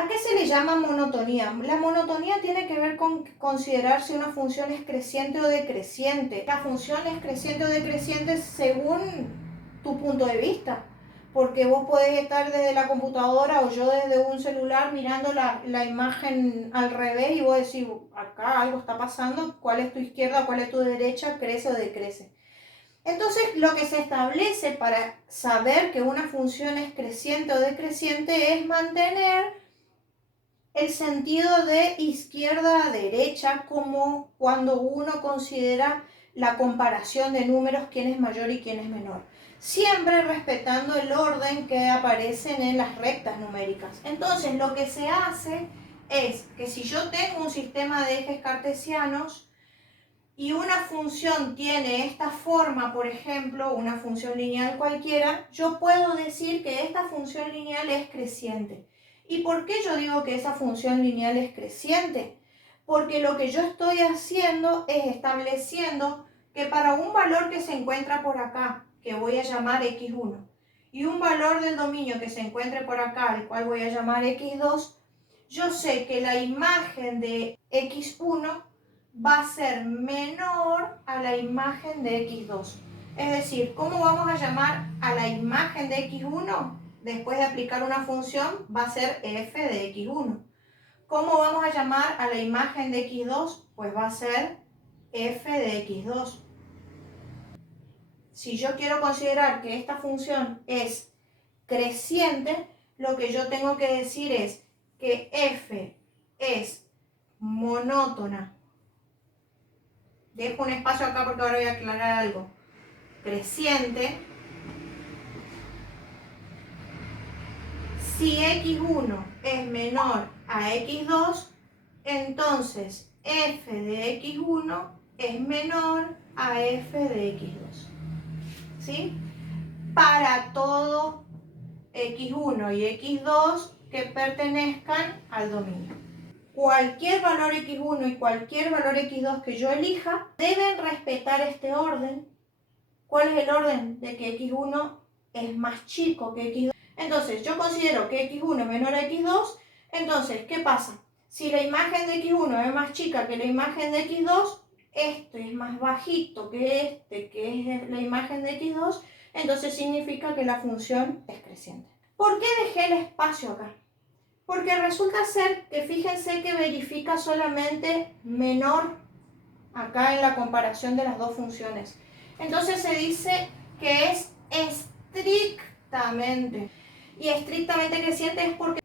¿A qué se le llama monotonía? La monotonía tiene que ver con considerar si una función es creciente o decreciente. La función es creciente o decreciente según tu punto de vista, porque vos podés estar desde la computadora o yo desde un celular mirando la imagen al revés y vos decís, acá algo está pasando, ¿cuál es tu izquierda, cuál es tu derecha, crece o decrece? Entonces, lo que se establece para saber que una función es creciente o decreciente es mantener el sentido de izquierda a derecha, como cuando uno considera la comparación de números, quién es mayor y quién es menor. Siempre respetando el orden que aparecen en las rectas numéricas. Entonces, lo que se hace es que si yo tengo un sistema de ejes cartesianos y una función tiene esta forma, por ejemplo, una función lineal cualquiera, yo puedo decir que esta función lineal es creciente. ¿Y por qué yo digo que esa función lineal es creciente? Porque lo que yo estoy haciendo es estableciendo que para un valor que se encuentra por acá, que voy a llamar x1, y un valor del dominio que se encuentre por acá, el cual voy a llamar x2, yo sé que la imagen de x1 va a ser menor a la imagen de x2. Es decir, ¿cómo vamos a llamar a la imagen de x1? Después de aplicar una función, va a ser f de x1. ¿Cómo vamos a llamar a la imagen de x2? Pues va a ser f de x2. Si yo quiero considerar que esta función es creciente, lo que yo tengo que decir es que f es monótona. Dejo un espacio acá porque ahora voy a aclarar algo. Creciente. Si x1 es menor a x2, entonces f de x1 es menor a f de x2. ¿Sí? Para todo x1 y x2 que pertenezcan al dominio. Cualquier valor x1 y cualquier valor x2 que yo elija deben respetar este orden. ¿Cuál es el orden? De que x1 es más chico que x2. Entonces, yo considero que x1 es menor a x2. Entonces, ¿qué pasa? Si la imagen de x1 es más chica que la imagen de x2, este es más bajito que este, que es la imagen de x2, entonces significa que la función es creciente. ¿Por qué dejé el espacio acá? Porque resulta ser que fíjense que verifica solamente menor acá en la comparación de las dos funciones. Entonces se dice que es estrictamente. Y estrictamente creciente es porque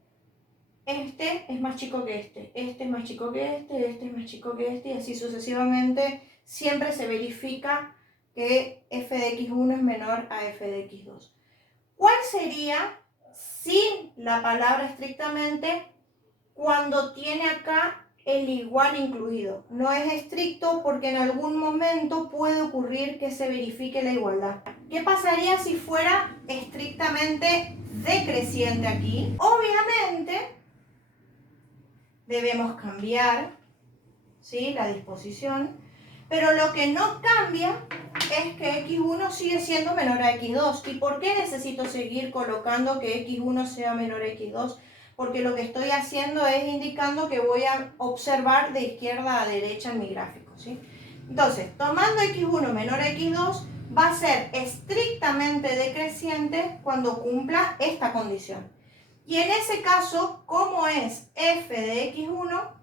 este es más chico que este es más chico que este es más chico que este, y así sucesivamente. Siempre se verifica que f de x1 es menor a f de x2. ¿Cuál sería, sin la palabra estrictamente, cuando tiene acá el igual incluido? No es estricto porque en algún momento puede ocurrir que se verifique la igualdad. ¿Qué pasaría si fuera estrictamente decreciente aquí? Obviamente debemos cambiar, ¿sí?, la disposición, pero lo que no cambia es que x1 sigue siendo menor a x2. ¿Y por qué necesito seguir colocando que x1 sea menor a x2? Porque lo que estoy haciendo es indicando que voy a observar de izquierda a derecha en mi gráfico, ¿sí? Entonces, tomando x1 menor a x2, va a ser estrictamente decreciente cuando cumpla esta condición. Y en ese caso, ¿cómo es f de x1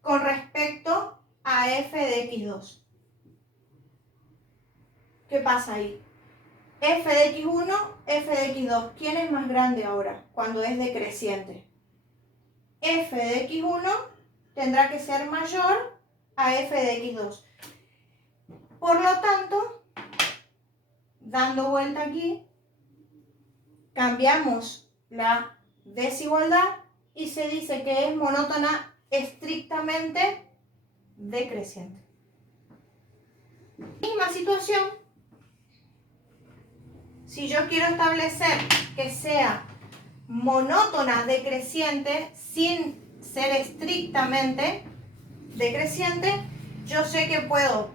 con respecto a f de x2? ¿Qué pasa ahí? F de x1, f de x2. ¿Quién es más grande ahora cuando es decreciente? F de x1 tendrá que ser mayor a f de x2. Por lo tanto, dando vuelta aquí, cambiamos la desigualdad y se dice que es monótona estrictamente decreciente. Misma situación, si yo quiero establecer que sea monótona decreciente sin ser estrictamente decreciente, yo sé que puedo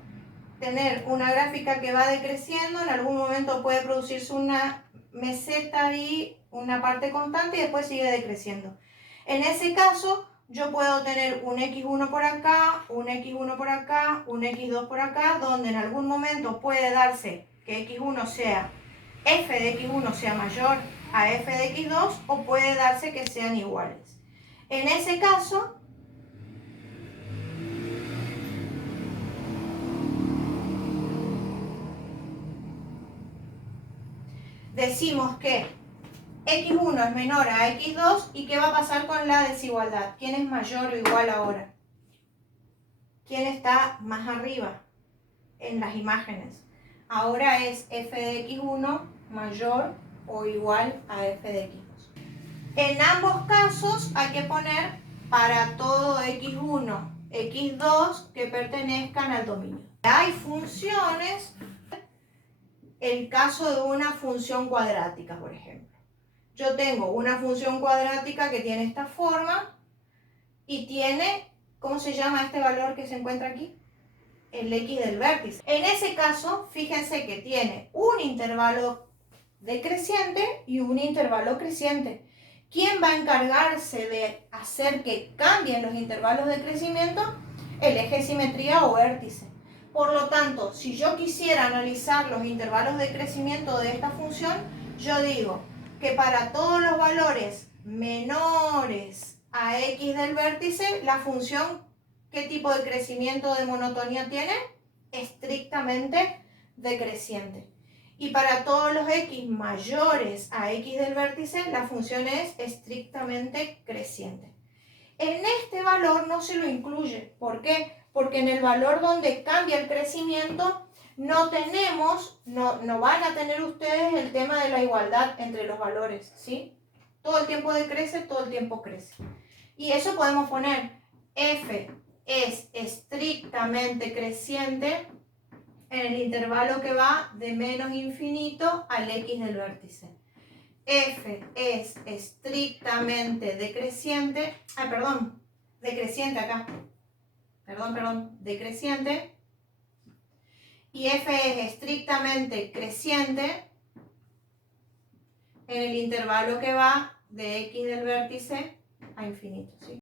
tener una gráfica que va decreciendo, en algún momento puede producirse una meseta y una parte constante y después sigue decreciendo. En ese caso, yo puedo tener un x1 por acá, un x1 por acá, un x2 por acá, donde en algún momento puede darse que x1 sea, f de x1 sea mayor a f de x2, o puede darse que sean iguales. En ese caso, decimos que x1 es menor a x2, ¿y qué va a pasar con la desigualdad? ¿Quién es mayor o igual ahora? ¿Quién está más arriba en las imágenes? Ahora es f de x1 mayor o igual a f de x2. En ambos casos hay que poner para todo x1, x2 que pertenezcan al dominio. Hay funciones, el caso de una función cuadrática, por ejemplo. Yo tengo una función cuadrática que tiene esta forma y tiene, ¿cómo se llama este valor que se encuentra aquí? El x del vértice. En ese caso, fíjense que tiene un intervalo decreciente y un intervalo creciente. ¿Quién va a encargarse de hacer que cambien los intervalos de crecimiento? El eje de simetría o vértice. Por lo tanto, si yo quisiera analizar los intervalos de crecimiento de esta función, yo digo que para todos los valores menores a x del vértice, la función, ¿qué tipo de crecimiento de monotonía tiene? Estrictamente decreciente. Y para todos los x mayores a x del vértice, la función es estrictamente creciente. En este valor no se lo incluye. ¿Por qué? Porque en el valor donde cambia el crecimiento no tenemos, no van a tener ustedes el tema de la igualdad entre los valores, ¿sí? Todo el tiempo decrece, todo el tiempo crece. Y eso podemos poner f es estrictamente creciente en el intervalo que va de menos infinito al x del vértice. F es estrictamente decreciente, decreciente acá, decreciente, y f es estrictamente creciente en el intervalo que va de x del vértice a infinito, ¿sí?